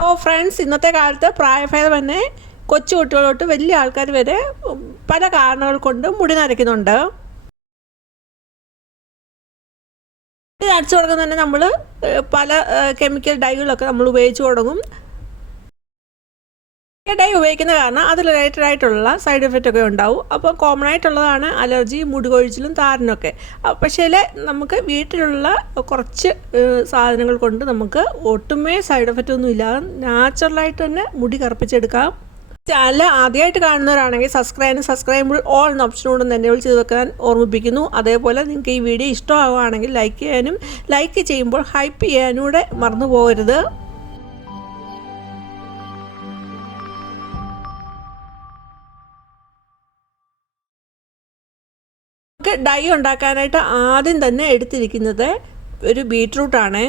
Friends, ഇന്നത്തെ കാലത്ത് പ്രായഭേദം തന്നെ കൊച്ചു കുട്ടികളോട്ട് വലിയ ആൾക്കാർ വരെ പല കാരണങ്ങൾ കൊണ്ട് മുടി നരയ്ക്കുന്നുണ്ട്. മുടി നരച്ചു തുടങ്ങുന്ന തന്നെ നമ്മൾ പല കെമിക്കൽ ഡൈകളൊക്കെ നമ്മൾ ഉപയോഗിച്ച് തുടങ്ങും. ഡൈ ഉപയോഗിക്കുന്ന കാരണം അതിൽ റിലേറ്റഡ് ആയിട്ടുള്ള സൈഡ് എഫക്റ്റ് ഒക്കെ ഉണ്ടാവും. അപ്പോൾ കോമൺ ആയിട്ടുള്ളതാണ് അലർജി, മുടി കൊഴിച്ചിലും താരനൊക്കെ. പക്ഷേ നമുക്ക് വീട്ടിലുള്ള കുറച്ച് സാധനങ്ങൾ കൊണ്ട് നമുക്ക് ഒട്ടുമേ സൈഡ് എഫക്റ്റ് ഒന്നും ഇല്ലാതെ നാച്ചുറലായിട്ട് തന്നെ മുടി കറുപ്പിച്ചെടുക്കാം. ചാനൽ ആദ്യമായിട്ട് കാണുന്നവരാണെങ്കിൽ സബ്സ്ക്രൈബ് ചെയ്യുമ്പോൾ ഓൾ എന്ന ഓപ്ഷനോട് തന്നെ ചെയ്ത് വെക്കാൻ ഓർമ്മിപ്പിക്കുന്നു. അതേപോലെ നിങ്ങൾക്ക് ഈ വീഡിയോ ഇഷ്ടമാവുകയാണെങ്കിൽ ലൈക്ക് ചെയ്യാനും, ലൈക്ക് ചെയ്യുമ്പോൾ ഹൈപ്പ് ചെയ്യാനും കൂടെ മറന്നു പോകരുത്. നമുക്ക് ഡൈ ഉണ്ടാക്കാനായിട്ട് ആദ്യം തന്നെ എടുത്തിരിക്കുന്നത് ഒരു ബീറ്റ്റൂട്ടാണ്.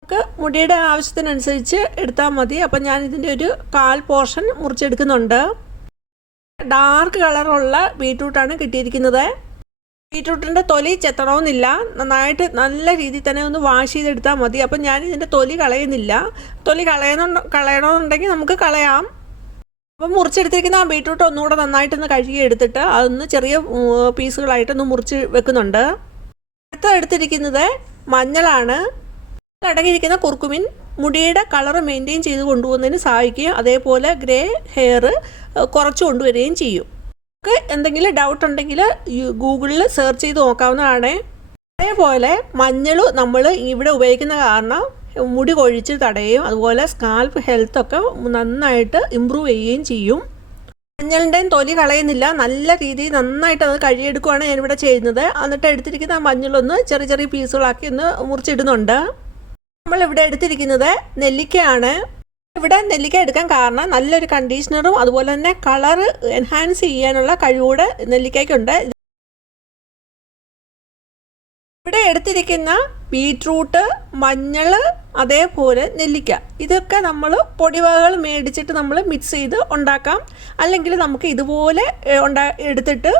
നമുക്ക് മുടിയുടെ ആവശ്യത്തിനനുസരിച്ച് എടുത്താൽ മതി. അപ്പം ഞാൻ ഇതിൻ്റെ ഒരു 1/4 പോർഷൻ മുറിച്ചെടുക്കുന്നുണ്ട്. ഡാർക്ക് കളറുള്ള ബീറ്റ്റൂട്ടാണ് കിട്ടിയിരിക്കുന്നത്. ബീറ്റ്രൂട്ടിൻ്റെ തൊലി ചെത്തണമെന്നില്ല, നന്നായിട്ട് നല്ല രീതിയിൽ തന്നെ ഒന്ന് വാഷ് ചെയ്തെടുത്താൽ മതി. അപ്പം ഞാൻ ഇതിൻ്റെ തൊലി കളയുന്നില്ല. തൊലി കളയണമെന്നുണ്ടെങ്കിൽ നമുക്ക് കളയാം. അപ്പം മുറിച്ചെടുത്തിരിക്കുന്ന ആ ബീറ്റ്റൂട്ട് ഒന്നുകൂടെ നന്നായിട്ടൊന്ന് കഴുകി എടുത്തിട്ട് അതൊന്ന് ചെറിയ പീസുകളായിട്ടൊന്ന് മുറിച്ച് വെക്കുന്നുണ്ട്. അടുത്ത എടുത്തിരിക്കുന്നത് മഞ്ഞളാണ്. അടങ്ങിയിരിക്കുന്ന കുർക്കുമിൻ മുടിയുടെ കളർ മെയിൻറ്റെയിൻ ചെയ്ത് കൊണ്ടുപോകുന്നതിന് സഹായിക്കുകയും അതേപോലെ ഗ്രേ ഹെയർ കുറച്ച് കൊണ്ടുവരികയും ചെയ്യും. നമുക്ക് എന്തെങ്കിലും ഡൗട്ട് ഉണ്ടെങ്കിൽ ഗൂഗിളിൽ സെർച്ച് ചെയ്ത് നോക്കാവുന്നതാണ്. അതേപോലെ മഞ്ഞൾ നമ്മൾ ഇവിടെ ഉപയോഗിക്കുന്ന കാരണം മുടി കൊഴിച്ച് തടയുകയും അതുപോലെ സ്കാൽപ്പ് ഹെൽത്തൊക്കെ നന്നായിട്ട് ഇമ്പ്രൂവ് ചെയ്യുകയും ചെയ്യും. മഞ്ഞളിൻ്റെയും തൊലി കളയുന്നില്ല, നല്ല രീതിയിൽ നന്നായിട്ട് അത് കഴുകിയെടുക്കുകയാണ് ഞാനിവിടെ ചെയ്യുന്നത്. എന്നിട്ട് എടുത്തിരിക്കുന്ന മഞ്ഞളൊന്ന് ചെറിയ ചെറിയ പീസുകളാക്കി ഒന്ന് മുറിച്ചിടുന്നുണ്ട്. നമ്മളിവിടെ എടുത്തിരിക്കുന്നത് നെല്ലിക്കയാണ്. ഇവിടെ നെല്ലിക്ക എടുക്കാൻ കാരണം നല്ലൊരു കണ്ടീഷണറും അതുപോലെ തന്നെ കളർ എൻഹാൻസ് ചെയ്യാനുള്ള കഴിവൂടെ നെല്ലിക്കയ്ക്കുണ്ട്. ഇവിടെ എടുത്തിരിക്കുന്ന ബീറ്റ്റൂട്ട്, മഞ്ഞൾ, അതേപോലെ നെല്ലിക്ക, ഇതൊക്കെ നമ്മൾ പൊടിവകകൾ മേടിച്ചിട്ട് നമ്മൾ മിക്സ് ചെയ്ത് ഉണ്ടാക്കാം. അല്ലെങ്കിൽ നമുക്ക് ഇതുപോലെ എടുത്തിട്ട്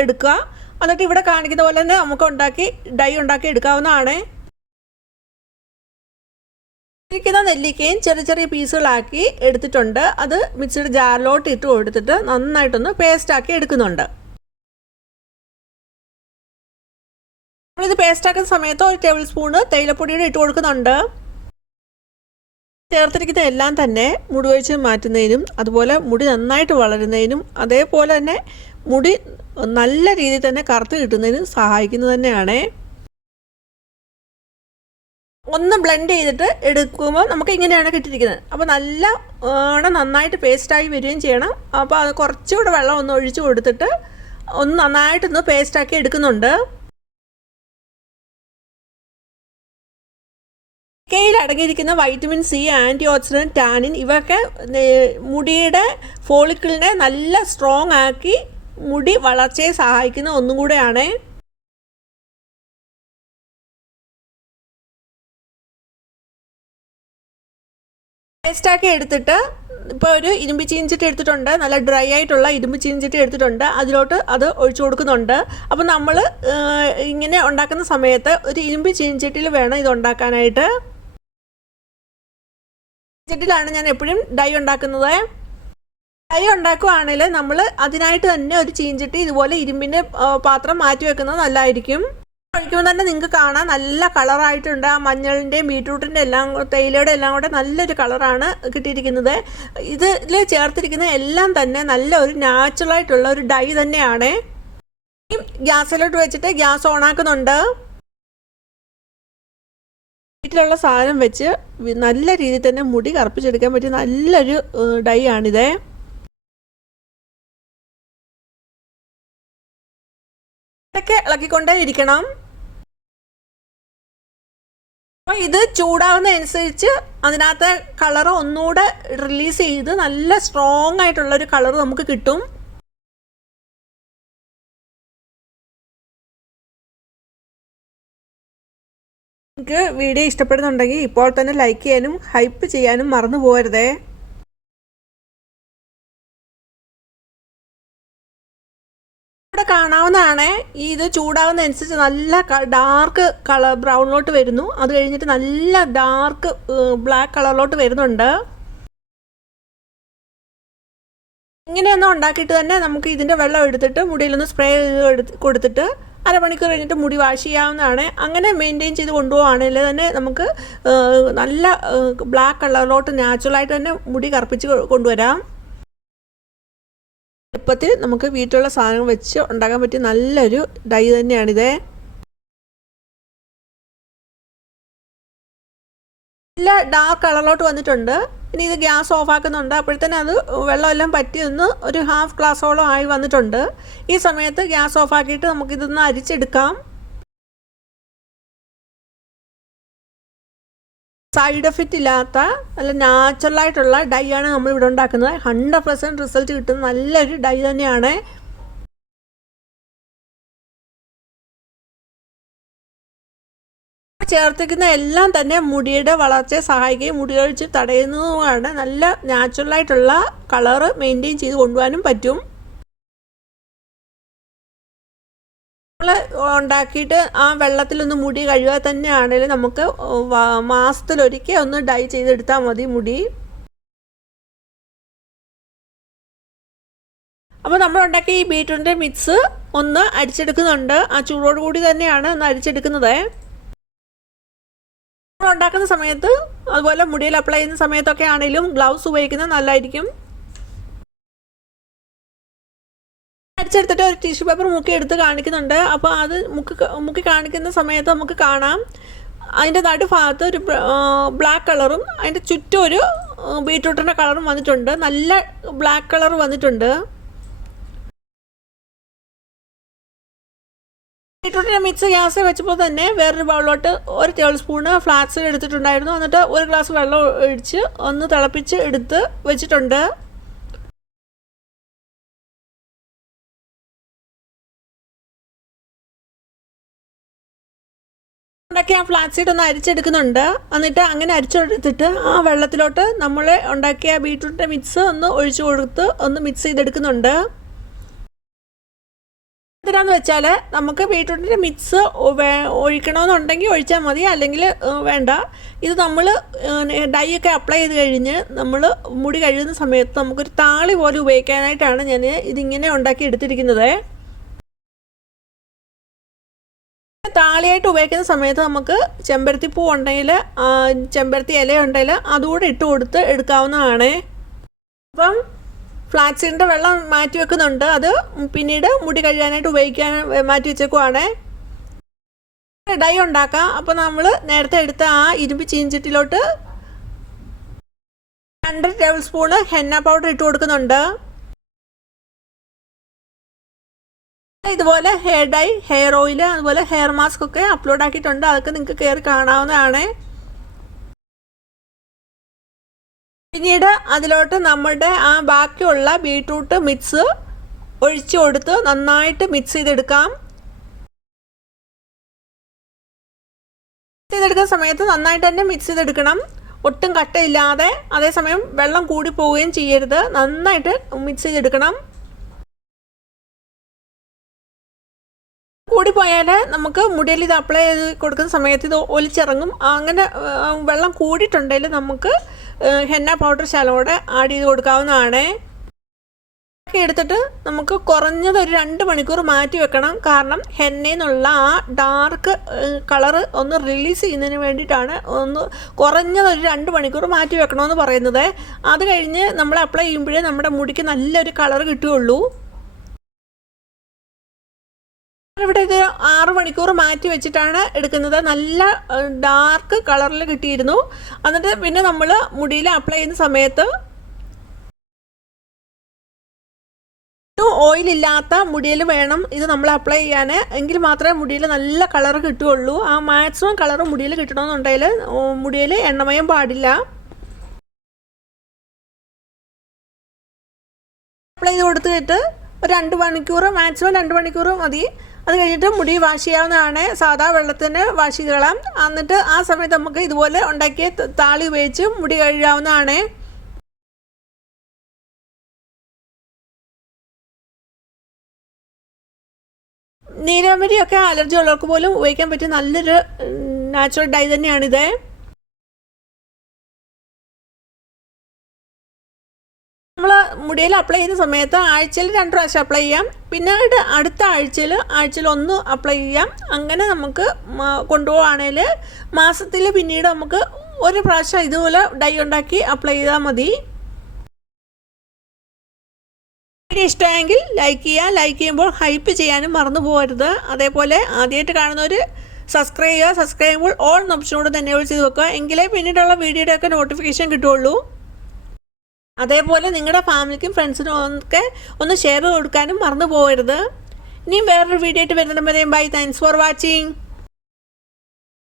എടുക്കുക. എന്നിട്ട് ഇവിടെ കാണിക്കുന്ന പോലെ തന്നെ നമുക്ക് ഡൈ ഉണ്ടാക്കി എടുക്കാവുന്നതാണ്. ഇരിക്കുന്ന നെല്ലിക്കയും ചെറിയ ചെറിയ പീസുകളാക്കി എടുത്തിട്ടുണ്ട്. അത് മിക്സിയുടെ ജാറിലോട്ട് ഇട്ട് കൊടുത്തിട്ട് നന്നായിട്ടൊന്ന് പേസ്റ്റാക്കി എടുക്കുന്നുണ്ട്. നമ്മളിത് പേസ്റ്റാക്കുന്ന സമയത്ത് 1 ടേബിൾ സ്പൂണ് തേയിലപ്പൊടിയുടെ ഇട്ട് കൊടുക്കുന്നുണ്ട്. ചേർത്തിരിക്കുന്ന എല്ലാം തന്നെ മുടി കൊഴിച്ചിൽ മാറ്റുന്നതിനും അതുപോലെ മുടി നന്നായിട്ട് വളരുന്നതിനും അതേപോലെ തന്നെ മുടി നല്ല രീതിയിൽ തന്നെ കറുത്ത് കിട്ടുന്നതിനും സഹായിക്കുന്നത് തന്നെയാണ്. ഒന്ന് ബ്ലെൻഡ് ചെയ്തിട്ട് എടുക്കുമ്പോൾ നമുക്ക് ഇങ്ങനെയാണ് കിട്ടിയിരിക്കുന്നത്. അപ്പോൾ നന്നായിട്ട് പേസ്റ്റായി വരികയും ചെയ്യണം. അപ്പോൾ അത് കുറച്ചുകൂടെ വെള്ളം ഒന്ന് ഒഴിച്ച് കൊടുത്തിട്ട് ഒന്ന് നന്നായിട്ടൊന്ന് പേസ്റ്റാക്കി എടുക്കുന്നുണ്ട്. നെല്ലിക്കയിൽ അടങ്ങിയിരിക്കുന്ന vitamin C, antioxidant, tannin ഇവയൊക്കെ മുടിയുടെ ഫോളിക്കിളിനെ നല്ല സ്ട്രോങ് ആക്കി മുടി വളർച്ചയെ സഹായിക്കുന്ന ഒന്നും കൂടെയാണ്. പേസ്റ്റാക്കി എടുത്തിട്ട് ഇപ്പോൾ ഒരു ഇരുമ്പ് ചീഞ്ചട്ടി എടുത്തിട്ടുണ്ട്. നല്ല ഡ്രൈ ആയിട്ടുള്ള ഇരുമ്പ് ചീഞ്ചട്ടി എടുത്തിട്ടുണ്ട്. അതിലോട്ട് അത് ഒഴിച്ചു കൊടുക്കുന്നുണ്ട്. അപ്പോൾ നമ്മൾ ഇങ്ങനെ ഉണ്ടാക്കുന്ന സമയത്ത് ഒരു ഇരുമ്പ് ചീഞ്ചട്ടിയിൽ വേണം ഇത് ഉണ്ടാക്കാനായിട്ട്. ചീഞ്ചട്ടിയിലാണ് ഞാൻ എപ്പോഴും ഡൈ ഉണ്ടാക്കുന്നത്. ഡൈ ഉണ്ടാക്കുകയാണെങ്കിൽ നമ്മൾ അതിനായിട്ട് തന്നെ ഒരു ചീഞ്ചട്ടി ഇതുപോലെ ഇരുമ്പിൻ്റെ പാത്രം മാറ്റി വെക്കുന്നത് നല്ലതായിരിക്കും. ഒഴിക്കുമ്പോൾ തന്നെ നിങ്ങൾക്ക് കാണാം നല്ല കളറായിട്ടുണ്ട്. ആ മഞ്ഞളിൻ്റെയും ബീറ്റ്റൂട്ടിൻ്റെ എല്ലാം തേയിലയുടെ എല്ലാം കൂടെ നല്ലൊരു കളറാണ് കിട്ടിയിരിക്കുന്നത്. ഇതിൽ ചേർത്തിരിക്കുന്ന എല്ലാം തന്നെ നല്ല ഒരു നാച്ചുറലായിട്ടുള്ള ഒരു ഡൈ തന്നെയാണ്. ഗ്യാസിലോട്ട് വെച്ചിട്ട് ഗ്യാസ് ഓണാക്കുന്നുണ്ട്. വീട്ടിലുള്ള സാധനം വെച്ച് നല്ല രീതിയിൽ തന്നെ മുടി കറുപ്പിച്ചെടുക്കാൻ പറ്റിയ നല്ലൊരു ഡൈ ആണിത്. ഇതൊക്കെ ഇളക്കിക്കൊണ്ടേ ഇരിക്കണം. അപ്പോൾ ഇത് ചൂടാവുന്നതനുസരിച്ച് അതിനകത്ത് കളർ ഒന്നുകൂടെ റിലീസ് ചെയ്ത് നല്ല സ്ട്രോങ് ആയിട്ടുള്ളൊരു കളർ നമുക്ക് കിട്ടും. നിങ്ങൾക്ക് വീഡിയോ ഇഷ്ടപ്പെടുന്നുണ്ടെങ്കിൽ ഇപ്പോൾ തന്നെ ലൈക്ക് ചെയ്യാനും ഹൈപ്പ് ചെയ്യാനും മറന്നു പോകരുതേ. ഇവിടെ കാണാവുന്നതാണ് ഇത് ചൂടാവുന്നതനുസരിച്ച് നല്ല ഡാർക്ക് കളർ ബ്രൗണിലോട്ട് വരുന്നു. അത് കഴിഞ്ഞിട്ട് നല്ല ഡാർക്ക് ബ്ലാക്ക് കളറിലോട്ട് വരുന്നുണ്ട്. ഇങ്ങനെയൊന്നും ഉണ്ടാക്കിയിട്ട് തന്നെ നമുക്ക് ഇതിൻ്റെ വെള്ളം എടുത്തിട്ട് മുടിയിലൊന്ന് സ്പ്രേ ചെയ്ത് കൊടുത്തിട്ട് അരമണിക്കൂർ കഴിഞ്ഞിട്ട് മുടി വാഷ് ചെയ്യാവുന്നതാണ്. അങ്ങനെ മെയിൻറ്റെയിൻ ചെയ്ത് കൊണ്ടുപോവുകയാണെങ്കിൽ തന്നെ നമുക്ക് നല്ല ബ്ലാക്ക് കളറിലോട്ട് നാച്ചുറലായിട്ട് തന്നെ മുടി കറുപ്പിച്ച് കൊണ്ടുവരാം. എളുപ്പത്തിൽ നമുക്ക് വീട്ടിലുള്ള സാധനങ്ങൾ വെച്ച് ഉണ്ടാക്കാൻ പറ്റിയ നല്ലൊരു ഡൈ തന്നെയാണിത്. നല്ല ഡാർക്ക് കളറിലോട്ട് വന്നിട്ടുണ്ട്. ഇനി ഇത് ഗ്യാസ് ഓഫ് ആക്കുന്നുണ്ട്. അപ്പോഴത്തേനും അത് വെള്ളമെല്ലാം പറ്റി ഒന്ന് ഒരു ഹാഫ് ഗ്ലാസോളം ആയി വന്നിട്ടുണ്ട്. ഈ സമയത്ത് ഗ്യാസ് ഓഫ് ആക്കിയിട്ട് നമുക്കിതൊന്ന് അരിച്ചെടുക്കാം. സൈഡ് എഫക്റ്റ് ഇല്ലാത്ത നല്ല നാച്ചുറലായിട്ടുള്ള ഡൈ ആണ് നമ്മളിവിടെ ഉണ്ടാക്കുന്നത്. 100% റിസൾട്ട് കിട്ടുന്ന നല്ലൊരു ഡൈ തന്നെയാണ്. ചേർത്തിരിക്കുന്ന എല്ലാം തന്നെ മുടിയുടെ വളർച്ചയെ സഹായിക്കുകയും മുടി കൊഴിച്ചിൽ തടയുന്നതുമാണ്. നല്ല നാച്ചുറലായിട്ടുള്ള കളറ് മെയിൻറ്റെയിൻ ചെയ്ത് കൊണ്ടുപോകാനും പറ്റും. നമ്മൾ ഉണ്ടാക്കിയിട്ട് ആ വെള്ളത്തിലൊന്ന് മുടി കഴുകാൻ തന്നെയാണെങ്കിൽ നമുക്ക് മാസത്തിലൊരിക്കൽ ഒന്ന് ഡൈ ചെയ്തെടുത്താൽ മതി മുടി. അപ്പോൾ നമ്മൾ ഉണ്ടാക്കിയ ഈ ബീറ്റ്റൂട്ടിൻ്റെ മിക്സ് ഒന്ന് അരിച്ചെടുക്കുന്നുണ്ട്. ആ ചൂടോട് കൂടി തന്നെയാണ് ഒന്ന് അരിച്ചെടുക്കുന്നത്. നമ്മൾ ഉണ്ടാക്കുന്ന സമയത്ത് അതുപോലെ മുടിയിൽ അപ്ലൈ ചെയ്യുന്ന സമയത്തൊക്കെ ആണെങ്കിലും ഗ്ലൗസ് ഉപയോഗിക്കുന്നത് നല്ലതായിരിക്കും. അരിച്ചെടുത്തിട്ട് ഒരു ടിഷ്യൂ പേപ്പർ മുക്കി എടുത്ത് കാണിക്കുന്നുണ്ട്. അപ്പോൾ അത് മുക്കി കാണിക്കുന്ന സമയത്ത് നമുക്ക് കാണാം അതിൻ്റെ നടുഭാഗത്ത് ഒരു ബ്ലാക്ക് കളറും അതിൻ്റെ ചുറ്റും ഒരു ബീറ്റ്റൂട്ടിൻ്റെ കളറും വന്നിട്ടുണ്ട്. നല്ല ബ്ലാക്ക് കളർ വന്നിട്ടുണ്ട്. ബീറ്റ്റൂട്ടിൻ്റെ മിക്സ് ഗ്യാസിൽ വെച്ചപ്പോൾ തന്നെ വേറൊരു ബൗളിലോട്ട് 1 ടേബിൾ സ്പൂണ് ഫ്ലാക്സ് എടുത്തിട്ടുണ്ടായിരുന്നു. എന്നിട്ട് 1 ഗ്ലാസ് വെള്ളം ഒഴിച്ച് ഒന്ന് തിളപ്പിച്ച് എടുത്ത് വെച്ചിട്ടുണ്ട്. ഉണ്ടാക്കി ആ ഫ്ലാക്സ് സീഡ് ഒന്ന് അരിച്ചെടുക്കുന്നുണ്ട്. എന്നിട്ട് അങ്ങനെ അരിച്ചെടുത്തിട്ട് ആ വെള്ളത്തിലോട്ട് നമ്മൾ ഉണ്ടാക്കിയ ബീറ്റ്റൂട്ടിൻ്റെ മിക്സ് ഒന്ന് ഒഴിച്ചു കൊടുത്ത് ഒന്ന് മിക്സ് ചെയ്തെടുക്കുന്നുണ്ട്. എന്തിനാന്ന് വെച്ചാൽ നമുക്ക് ബീറ്റ്റൂട്ടിൻ്റെ മിക്സ് ഒഴിക്കണമെന്നുണ്ടെങ്കിൽ ഒഴിച്ചാൽ മതി, അല്ലെങ്കിൽ വേണ്ട. ഇത് നമ്മൾ ഡൈ ഒക്കെ അപ്ലൈ ചെയ്ത് കഴിഞ്ഞ് നമ്മൾ മുടി കഴുകുന്ന സമയത്ത് നമുക്കൊരു താളി പോലെ ഉപയോഗിക്കാനായിട്ടാണ് ഞാൻ ഇതിങ്ങനെ ഉണ്ടാക്കി എടുത്തിരിക്കുന്നത്. താളിയായിട്ട് ഉപയോഗിക്കുന്ന സമയത്ത് നമുക്ക് ചെമ്പരത്തി പൂ ഉണ്ടെങ്കിൽ ചെമ്പരത്തി ഇല ഉണ്ടെങ്കിൽ അതുകൂടെ ഇട്ട് കൊടുത്ത് എടുക്കാവുന്നതാണ്. അപ്പം ഫ്ലാക്സിൻ്റെ വെള്ളം മാറ്റി വെക്കുന്നുണ്ട്. അത് പിന്നീട് മുടി കഴുകാനായിട്ട് ഉപയോഗിക്കാൻ മാറ്റി വെച്ചേക്കുവാണ്. ഡൈ ഉണ്ടാക്കാം. അപ്പോൾ നമ്മൾ നേരത്തെ എടുത്ത ആ ഇരുമ്പ് ചീഞ്ചട്ടിയിലോട്ട് 2 ടേബിൾ സ്പൂണ് ഹെന്ന പൗഡർ ഇട്ട് കൊടുക്കുന്നുണ്ട്. ഇതുപോലെ ഹെയർ ഡൈ, ഹെയർ ഓയിൽ, അതുപോലെ ഹെയർ മാസ്ക് ഒക്കെ അപ്ലോഡ് ആക്കിയിട്ടുണ്ട്. അതൊക്കെ നിങ്ങൾക്ക് കയറി കാണാവുന്നതാണ്. പിന്നീട് അതിലോട്ട് നമ്മുടെ ആ ബാക്കിയുള്ള ബീറ്റ്റൂട്ട് മിക്സ് ഒഴിച്ചു കൊടുത്ത് നന്നായിട്ട് മിക്സ് ചെയ്തെടുക്കാം. മിക്സ് ചെയ്തെടുക്കുന്ന സമയത്ത് നന്നായിട്ട് തന്നെ മിക്സ് ചെയ്തെടുക്കണം, ഒട്ടും കട്ടയില്ലാതെ. അതേസമയം വെള്ളം കൂടി പോവുകയും ചെയ്യരുത്. നന്നായിട്ട് മിക്സ് ചെയ്തെടുക്കണം. കൂടിപ്പോയാൽ നമുക്ക് മുടിയിൽ ഇത് അപ്ലൈ ചെയ്ത് കൊടുക്കുന്ന സമയത്ത് ഇത് ഒലിച്ചിറങ്ങും. അങ്ങനെ വെള്ളം കൂടിയിട്ടുണ്ടെങ്കിൽ നമുക്ക് ഹെന്ന പൗഡർ ശകലോടെ ആഡ് ചെയ്ത് കൊടുക്കാവുന്നതാണ്. എടുത്തിട്ട് നമുക്ക് കുറഞ്ഞത് ഒരു 2 മണിക്കൂർ മാറ്റി വെക്കണം. കാരണം ഹെന്നയിൽ നിന്നുള്ള ആ ഡാർക്ക് കളറ് ഒന്ന് റിലീസ് ചെയ്യുന്നതിന് വേണ്ടിയിട്ടാണ് കുറഞ്ഞത് ഒരു 2 മണിക്കൂർ മാറ്റി വെക്കണമെന്ന് പറയുന്നത്. അത് കഴിഞ്ഞ് നമ്മൾ അപ്ലൈ ചെയ്യുമ്പോഴേ നമ്മുടെ മുടിക്ക് നല്ലൊരു കളർ കിട്ടുകയുള്ളൂ. ഇവിടെ ഇത് 6 മണിക്കൂർ മാറ്റി വെച്ചിട്ടാണ് എടുക്കുന്നത്. നല്ല ഡാർക്ക് കളറിൽ കിട്ടിയിരുന്നു. എന്നിട്ട് പിന്നെ നമ്മൾ മുടിയിൽ അപ്ലൈ ചെയ്യുന്ന സമയത്ത് ഓയിലില്ലാത്ത മുടിയിൽ വേണം ഇത് നമ്മൾ അപ്ലൈ ചെയ്യാൻ. എങ്കിൽ മാത്രമേ മുടിയിൽ നല്ല കളർ കിട്ടുകയുള്ളൂ. ആ മാക്സിമം കളർ മുടിയിൽ കിട്ടണമെന്നുണ്ടെങ്കിൽ മുടിയിൽ എണ്ണമയം പാടില്ല. അപ്ലൈ ചെയ്ത് കൊടുത്തിട്ട് ഒരു 2 മണിക്കൂർ, മാക്സിമം 2 മണിക്കൂർ മതി. അത് കഴിഞ്ഞിട്ട് മുടി വാഷ് ചെയ്യാവുന്നതാണ്. സാധാ വെള്ളത്തിന് വാഷ് ചെയ്ത് കളയാം. എന്നിട്ട് ആ സമയത്ത് നമുക്ക് ഇതുപോലെ ഉണ്ടാക്കിയ താളി ഉപയോഗിച്ച് മുടി കഴുകാവുന്നതാണ്. നീലമരിയൊക്കെ അലർജി ഉള്ളവർക്ക് പോലും ഉപയോഗിക്കാൻ പറ്റിയ നല്ലൊരു നാച്ചുറൽ ഡൈ തന്നെയാണിത്. നമ്മൾ മുടിയിൽ അപ്ലൈ ചെയ്യുന്ന സമയത്ത് ആഴ്ചയിൽ 2 പ്രാവശ്യം അപ്ലൈ ചെയ്യാം, പിന്നീട് അടുത്ത ആഴ്ചയിൽ 1 അപ്ലൈ ചെയ്യാം. അങ്ങനെ നമുക്ക് കൊണ്ടുപോവുകയാണെങ്കിൽ മാസത്തിൽ പിന്നീട് നമുക്ക് 1 പ്രാവശ്യം ഇതുപോലെ ഡൈ ഉണ്ടാക്കി അപ്ലൈ ചെയ്താൽ മതി. വീഡിയോ ഇഷ്ടമായെങ്കിൽ ലൈക്ക് ചെയ്യുമ്പോൾ ഹൈപ്പ് ചെയ്യാനും മറന്നു പോകരുത്. അതേപോലെ ആദ്യമായിട്ട് കാണുന്നവർ സബ്സ്ക്രൈബ് ചെയ്യുമ്പോൾ ഓൾ എന്ന ഓപ്ഷനോട് തന്നെ ചെയ്ത് വെക്കുക, എങ്കിലേ പിന്നീടുള്ള വീഡിയോയുടെയൊക്കെ നോട്ടിഫിക്കേഷൻ കിട്ടുകയുള്ളൂ. അതേപോലെ നിങ്ങളുടെ ഫാമിലിക്കും ഫ്രണ്ട്സിനും ഒക്കെ ഒന്ന് ഷെയർ കൊടുക്കാനും മറന്നു പോകരുത്. ഇനിയും വേറൊരു വീഡിയോ ആയിട്ട് വരുന്നിടം വരെയും ബൈ. Thanks for watching.